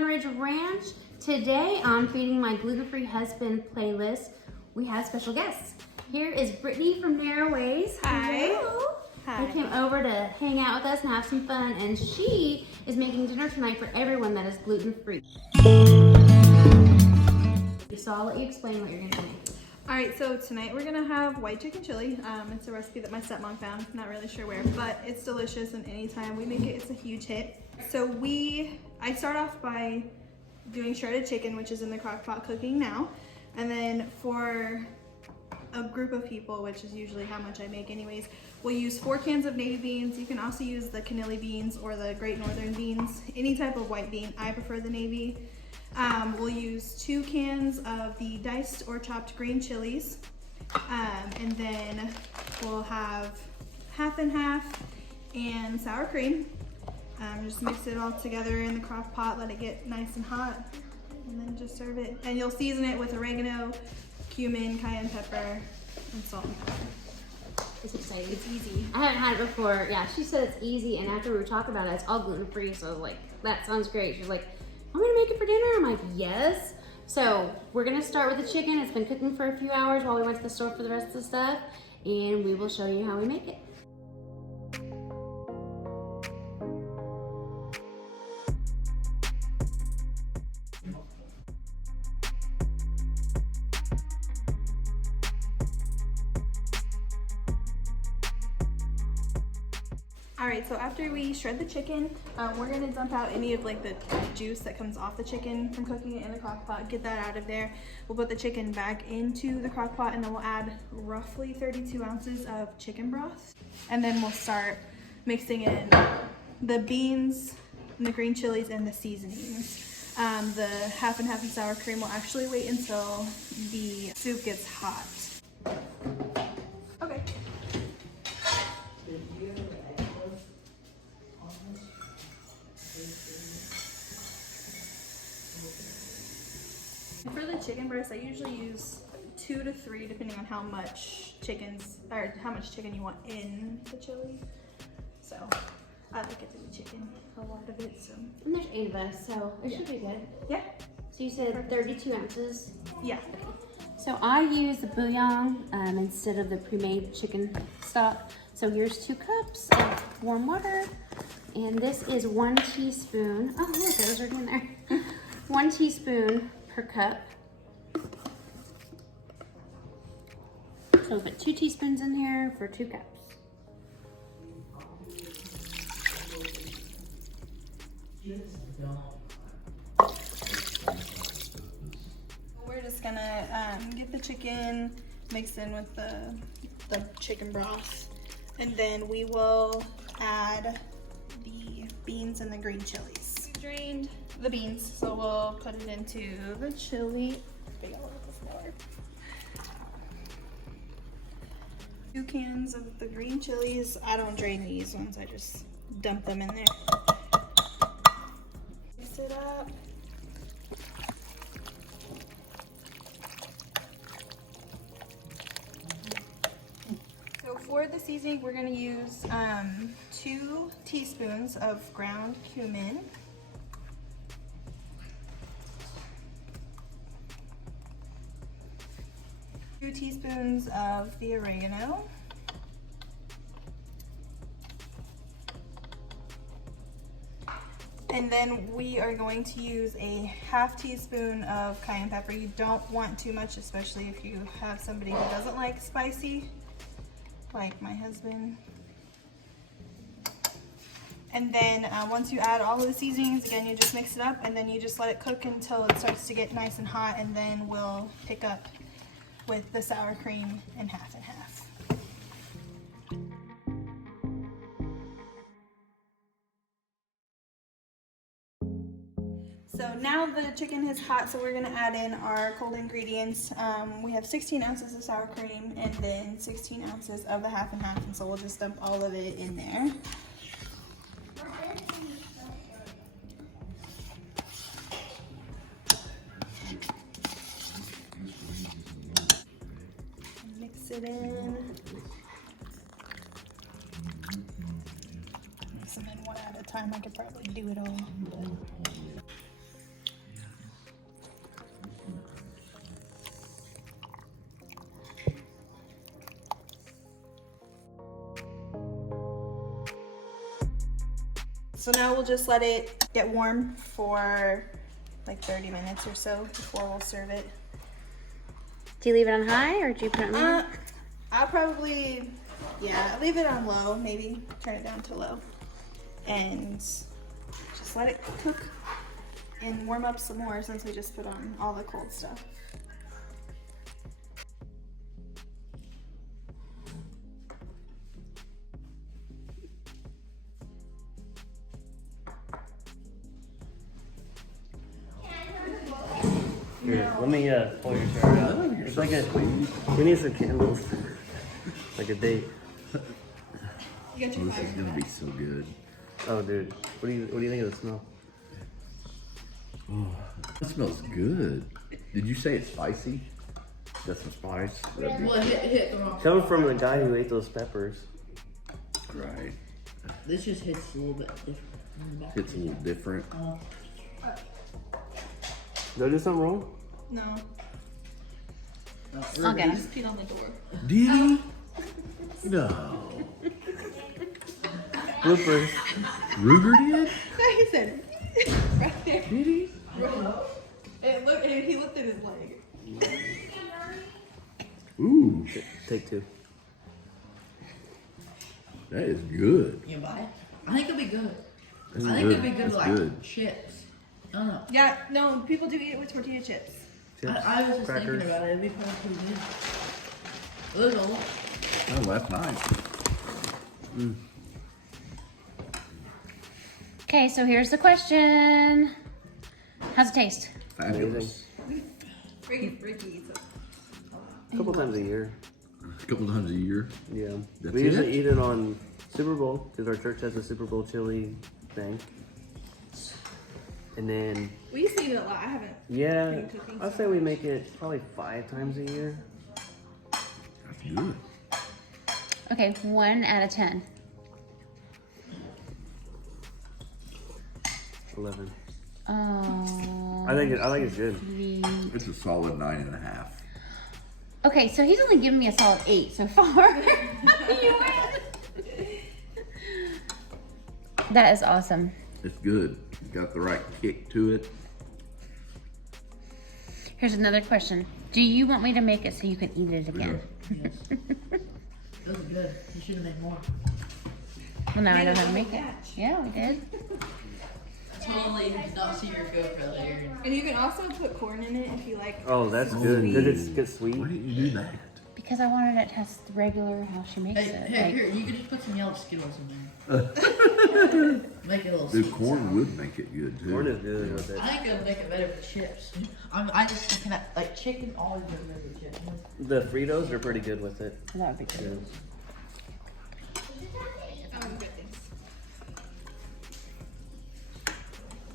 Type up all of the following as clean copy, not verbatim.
Brown Ridge Ranch. Today on Feeding My Gluten-Free Husband playlist, we have special guests. Here is Brittany from NarrowWays. Hi. Hello. Hi. They came over to hang out with us and have some fun, and she is making dinner tonight for everyone that is gluten-free. So I'll let you explain what you're gonna make. All right, so tonight we're gonna have white chicken chili. It's a recipe that my stepmom found, not really sure where, but it's delicious, and anytime we make it, it's a huge hit. So I start off by doing shredded chicken, which is in the crock pot cooking now. And then for a group of people, which is usually how much I make anyways, we'll use 4 cans of navy beans. You can also use the Cannellini beans or the Great Northern beans, any type of white bean. I prefer the navy. We'll use 2 cans of the diced or chopped green chilies. And then we'll have half and half and sour cream. Just mix it all together in the crock pot, let it get nice and hot, and then just serve it. And you'll season it with oregano, cumin, cayenne pepper, and salt and pepper. It's exciting. It's easy. I haven't had it before. Yeah, she said it's easy, and after we were talking about it, it's all gluten-free, so I was like, that sounds great. She's like, I'm gonna make it for dinner? I'm like, yes. So we're gonna start with the chicken. It's been cooking for a few hours while we went to the store for the rest of the stuff, and we will show you how we make it. All right, so after we shred the chicken, we're gonna dump out any of like the juice that comes off the chicken from cooking it in the crock pot, get that out of there. We'll put the chicken back into the crock pot, and then we'll add roughly 32 ounces of chicken broth. And then we'll start mixing in the beans and the green chilies and the seasonings. The half and half and sour cream will actually wait until the soup gets hot. Okay. For the chicken breast, I usually use 2 to 3, depending on how much chicken you want in the chili. So I like it to be chicken, a lot of it. So. And there's 8 of us, so it should be good. Yeah. So you said 32 ounces? Yeah. So I use the bouillon instead of the pre-made chicken stock. So here's 2 cups of warm water, and this is 1 teaspoon. Oh, look, it was already in there. 1 teaspoon per cup. So we'll put 2 teaspoons in here for 2 cups. We're just gonna get the chicken mixed in with the chicken broth, and then we will add the beans and the green chilies. We drained the beans, so we'll put it into the chili. Big all over the floor. 2 cans of the green chilies. I don't drain these ones, I just dump them in there. Mix it up. So for the seasoning, we're gonna use 2 teaspoons of ground cumin. 2 teaspoons of the oregano. And then we are going to use a ½ teaspoon of cayenne pepper. You don't want too much, especially if you have somebody who doesn't like spicy, like my husband. And then once you add all of the seasonings, again, you just mix it up, and then you just let it cook until it starts to get nice and hot, and then we'll pick up with the sour cream and half and half. So now the chicken is hot, so we're gonna add in our cold ingredients. We have 16 ounces of sour cream and then 16 ounces of the half and half, and so we'll just dump all of it in there. Mix it in. Mix them in one at a time. I could probably do it all. But... So now we'll just let it get warm for like 30 minutes or so before we'll serve it. Do you leave it on high or do you put it on medium? I'll probably, yeah, leave it on low, maybe turn it down to low. And just let it cook and warm up some more since we just put on all the cold stuff. Here, let me pull your chair out. It's like a, we need some candles. Like a date. You got your This is gonna be so good. Oh, dude, what do you think of the smell? Oh, that smells good. Did you say it's spicy? Got some spice? That'd be- Well, hit the wrong. Coming from the guy who ate those peppers. Right. This just hits a little bit different. It's a little different. Did I do something wrong? No. I'll get You him. just peed on the door. Did he? No. Bloopers. Ruger did? He said, right there. Did he? And he looked at his leg. Ooh, Take two. that is good. You buy it? I think it'll be good. That's I think good. it'd be good That's with like good. chips. I don't know. Yeah, no, people do eat it with tortilla chips. Chips, I was just crackers. thinking about it. It'd be probably pretty good. Little. Oh, that's nice. Okay, so here's the question. How's it taste? Fabulous. Ricky eats it. A couple times a year. A couple times a year. Yeah. That's We usually it? eat it on Super Bowl because our church has a Super Bowl chili thing. And then, We used to eat it a lot. I haven't. yeah, Been cooking I'd so say we make it probably 5 times a year. That's good. Okay, 1 out of 10. 11. Oh. I think it's good. It's a solid 9.5. Okay, so he's only given me a solid 8 so far. You win. That is awesome. It's good. It's got the right kick to it. Here's another question. Do you want me to make it so you can eat it again? Yes. Those are good. You should have made more. Well, now I know how to Made make a it. batch. Yeah, we did. Totally did not see your GoPro there. And you can also put corn in it if you like. Oh, that's some good. sweet. Does it get sweet? Why didn't you do that? Because I wanted it to have the regular how she makes Hey, it. hey, Like, here, you could just put some yellow Skittles in there. Make it a little Dude, sweet. corn would make it good too. Corn is good with it. I think it would make it better with chips. I just think that, like, chicken always goes better with chips. The Fritos are pretty good with it. that would be good. Good things.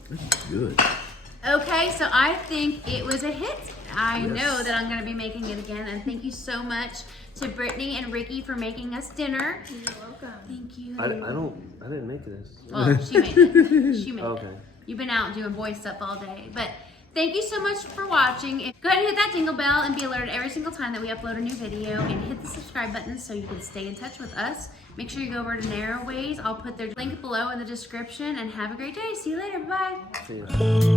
This is good. Okay, so I think it was a hit. I Yes. know that I'm going to be making it again. And thank you so much to Brittany and Ricky for making us dinner. You're welcome. Thank you. I didn't make this. Well, she made it. She made Okay. it. You've been out doing boy stuff all day. But thank you so much for watching. Go ahead and hit that dingle bell and be alerted every single time that we upload a new video. And hit the subscribe button so you can stay in touch with us. Make sure you go over to NarrowWay's. I'll put their link below in the description. And have a great day. See you later. Bye. See ya.